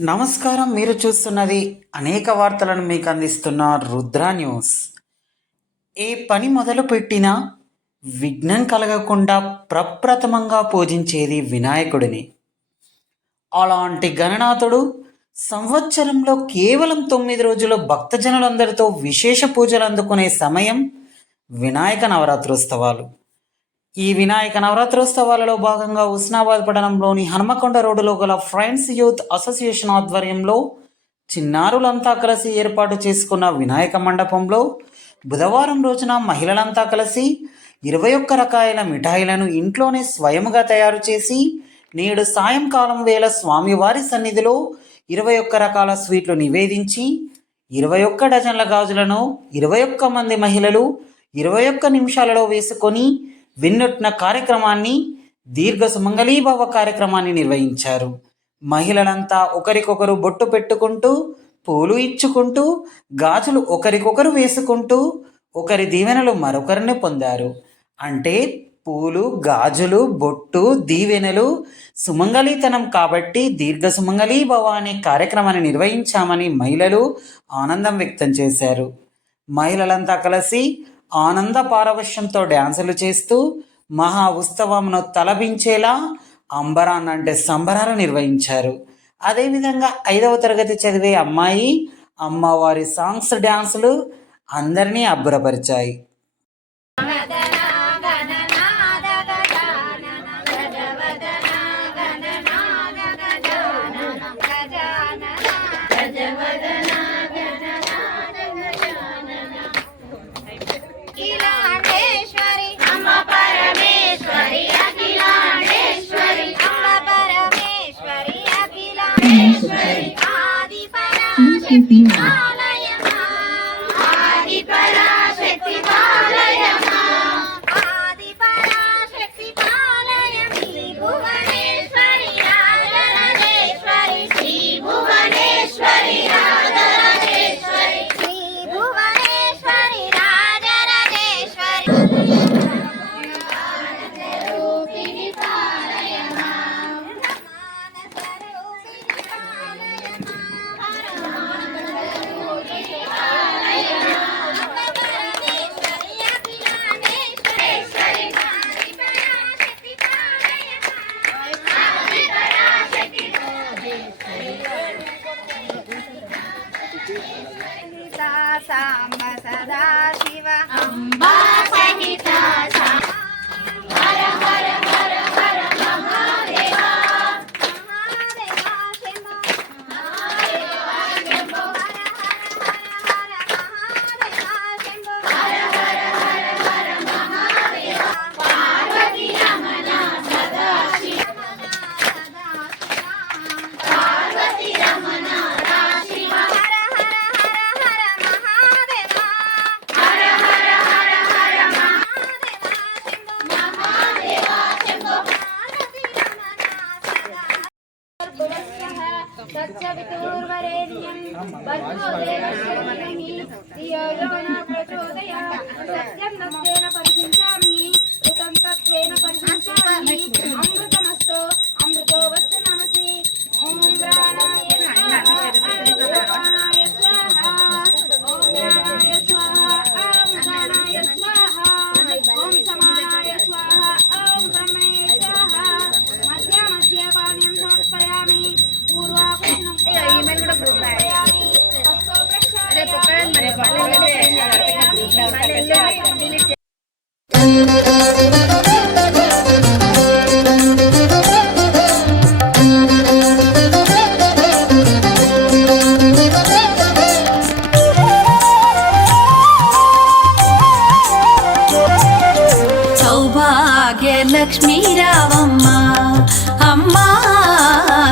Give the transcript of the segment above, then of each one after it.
నమస్కారం మీరు చూస్తున్నది అనేక వార్తలను మీకు అందిస్తున్న రుద్ర న్యూస్. ఏ పని మొదలుపెట్టినా విఘ్నం కలగకుండా ప్రప్రథమంగా పూజించేది వినాయకుడిని. అలాంటి గణనాథుడు సంవత్సరంలో కేవలం తొమ్మిది రోజులు భక్తజనులందరితో విశేష పూజలు అందుకునే సమయం వినాయక నవరాత్రోత్సవాలు. ఈ వినాయక నవరాత్రోత్సవాలలో భాగంగా ఉస్నాబాద్ పట్టణంలోని హనుమకొండ రోడ్డులో గల ఫ్రెండ్స్ యూత్ అసోసియేషన్ ఆధ్వర్యంలో చిన్నారులంతా కలిసి ఏర్పాటు చేసుకున్న వినాయక మండపంలో బుధవారం రోజున మహిళలంతా కలిసి ఇరవై ఒక్క రకాయల మిఠాయిలను ఇంట్లోనే స్వయంగా తయారు చేసి నేడు సాయంకాలం వేళ స్వామివారి సన్నిధిలో ఇరవై ఒక్క రకాల స్వీట్లు నివేదించి ఇరవై ఒక్క డజన్ల గాజులను ఇరవై ఒక్క మంది మహిళలు ఇరవై ఒక్క నిమిషాలలో వేసుకొని వినూత్న కార్యక్రమాన్ని దీర్ఘ సుమంగళీభావ కార్యక్రమాన్ని నిర్వహించారు. మహిళలంతా ఒకరికొకరు బొట్టు పెట్టుకుంటూ పూలు ఇచ్చుకుంటూ గాజులు ఒకరికొకరు వేసుకుంటూ ఒకరి దీవెనలు మరొకరిని పొందారు. అంటే పూలు గాజులు బొట్టు దీవెనలు సుమంగళీతనం కాబట్టి దీర్ఘ సుమంగళీభవ అనే కార్యక్రమాన్ని నిర్వహించామని మహిళలు ఆనందం వ్యక్తం చేశారు. మహిళలంతా కలిసి ఆనంద పారవశ్యంతో డ్యాన్సులు చేస్తూ మహా ఉత్సవంను తలపించేలా అంబరాన్ అంటే సంబరాలు నిర్వహించారు. అదేవిధంగా ఐదవ తరగతి చదివే అమ్మాయి అమ్మవారి సాంగ్స్ డ్యాన్సులు అందరినీ అబ్బురపరిచాయి. Argentina. 三阿。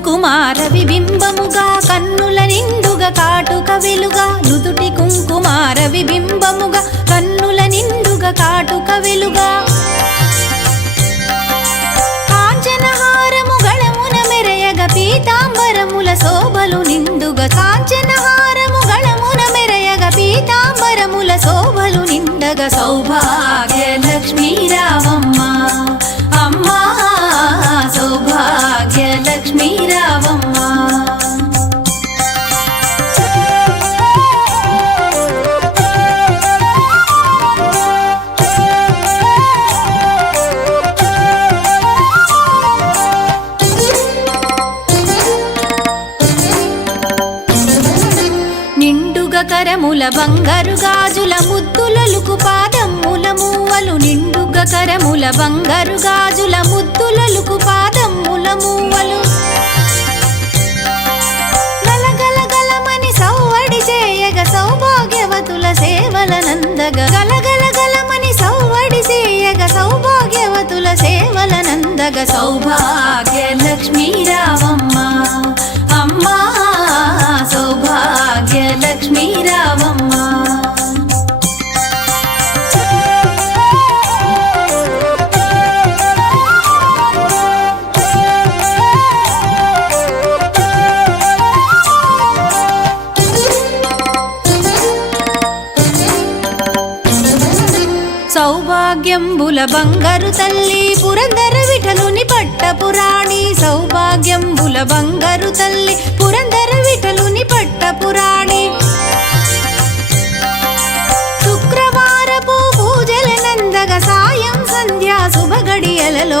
కుంకుమార విబింబముగా కన్నుల నిండుగా కాటుక వెలుగా నుదుటి కుంకుమార విబింబముగా కన్నుల నిండుగా కాటుక వెలుగా. కాంచనహారము గళమున మెరయగ పీతాంబరముల శోభలు నిండుగా. కాంచనహారము గళమున మెరయగ పీతాంబరముల శోభలు నిండగ. సౌభాగ్య లక్ష్మీరావమ్మ సౌభాగ్య రావమ్మ కరముల బంగారు గాజుల ముద్దులలుకు పాదమ్ముల మూవలు నిండుగ కరముల బంగారు గాజుల ముద్దులలుకు పాద మూవలు గలగల గలమని సౌవడి చేయగ సౌభాగ్యవతుల సేవల నందగ. గలగల సౌవడి చేయగ సౌభాగ్యవతుల సేవల నందగ. సౌభాగ్య సౌభాగ్యంబుల బంగారు తల్లి పురందర విఠలుని పట్టపురాణి సౌభాగ్యం బుల బంగారు తల్లి పురందర విఠలుని పట్టపురాణి శుక్రవారపు పూజల నందగ సాయం సంధ్యా శుభగడియలలో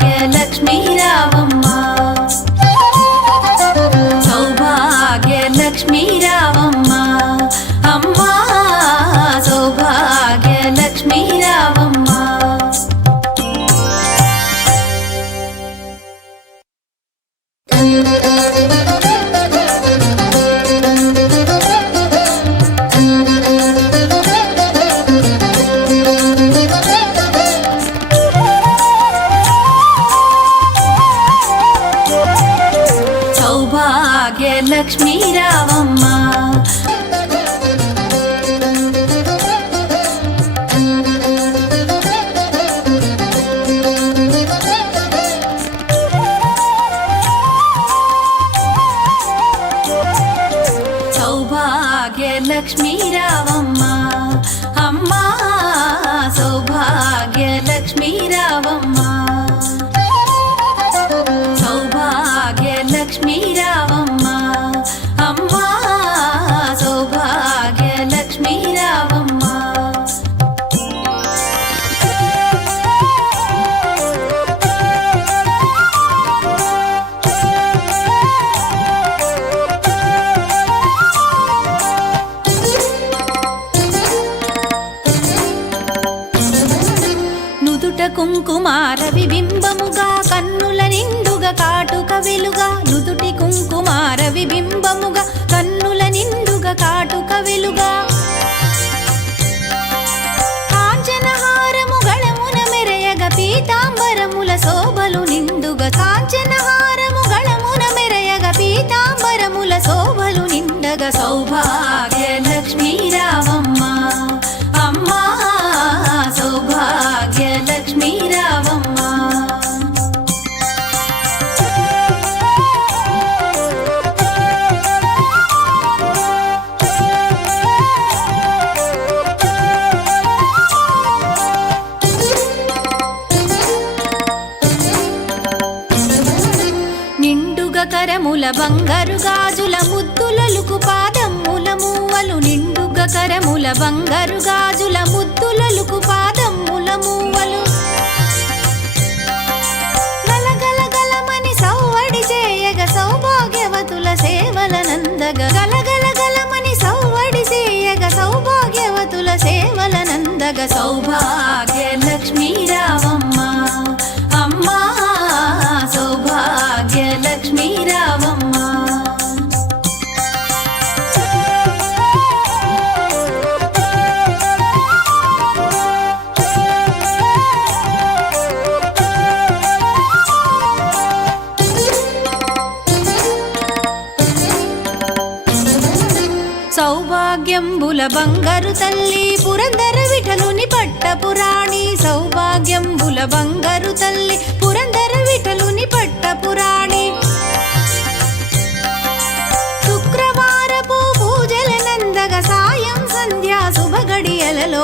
రావమ్మ సౌభాగ్య పలుకు పాదం మూవలు నిండు గకరముల బంగారు గాజుల ముద్దులలుకు పాదం ములమూవలు గలగలగలమని సౌభాగ్యవతుల సేవల సౌభాగ్య సౌభాగ్యంబుల బంగారు తల్లి పురందర విఠలుని పట్ట పురాణి. సౌభాగ్యంబుల బంగారు తల్లి పురందర విఠలుని పట్ట పురాణి. శుక్రవారపు పూజల నందగ సాయం సంధ్యా శుభ గడియలలో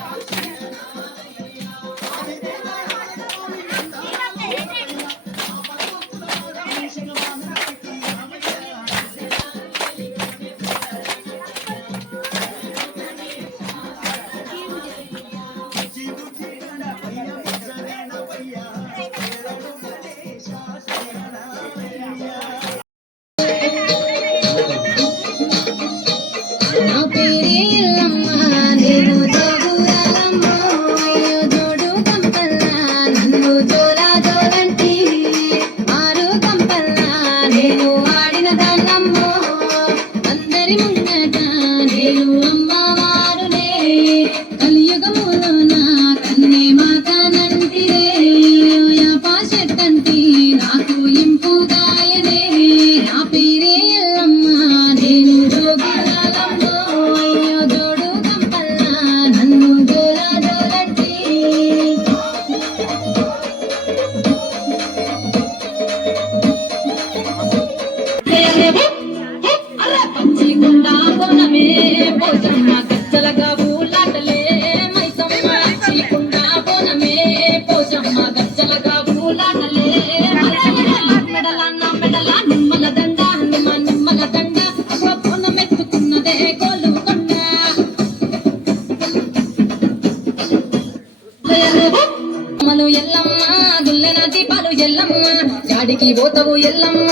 ఎల్లమ్మ దుల్లెన దీపాలు ఎల్లమ్మ. జాడికి పోతావు ఎల్లమ్మ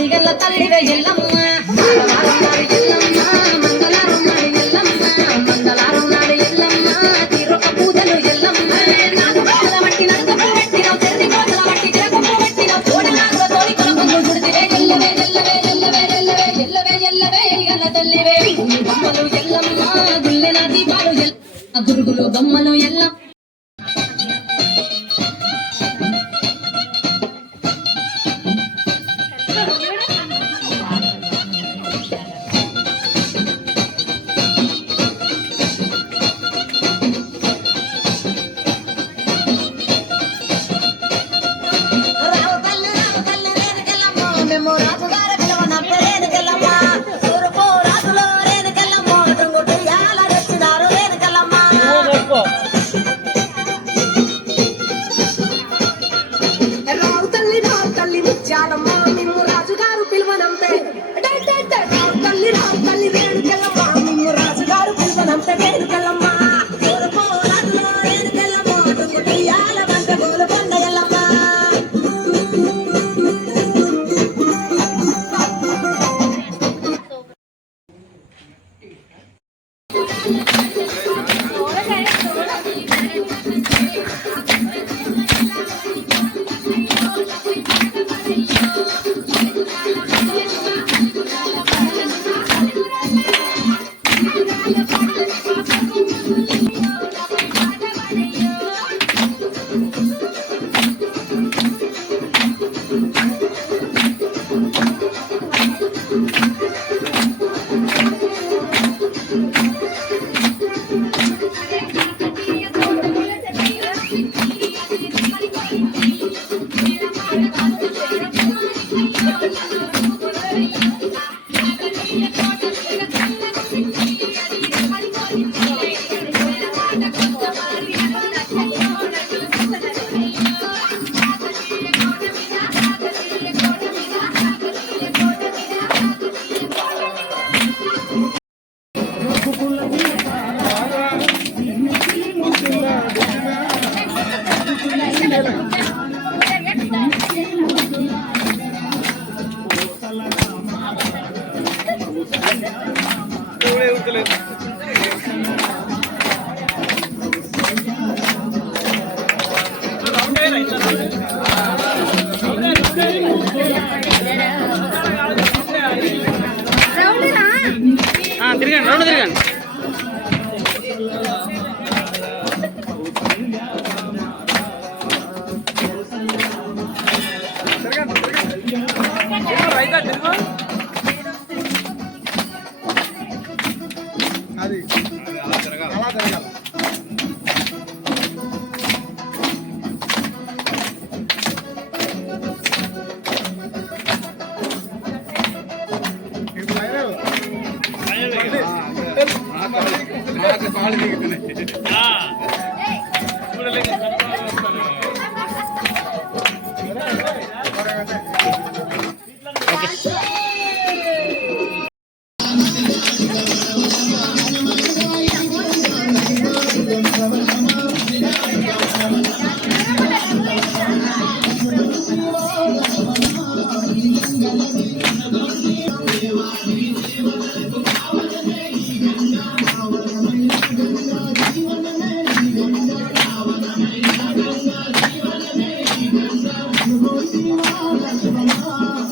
ఇగల్ల తల్లివే ఎల్లమ్మ. గురుగులు బొమ్మలు ఎల్లం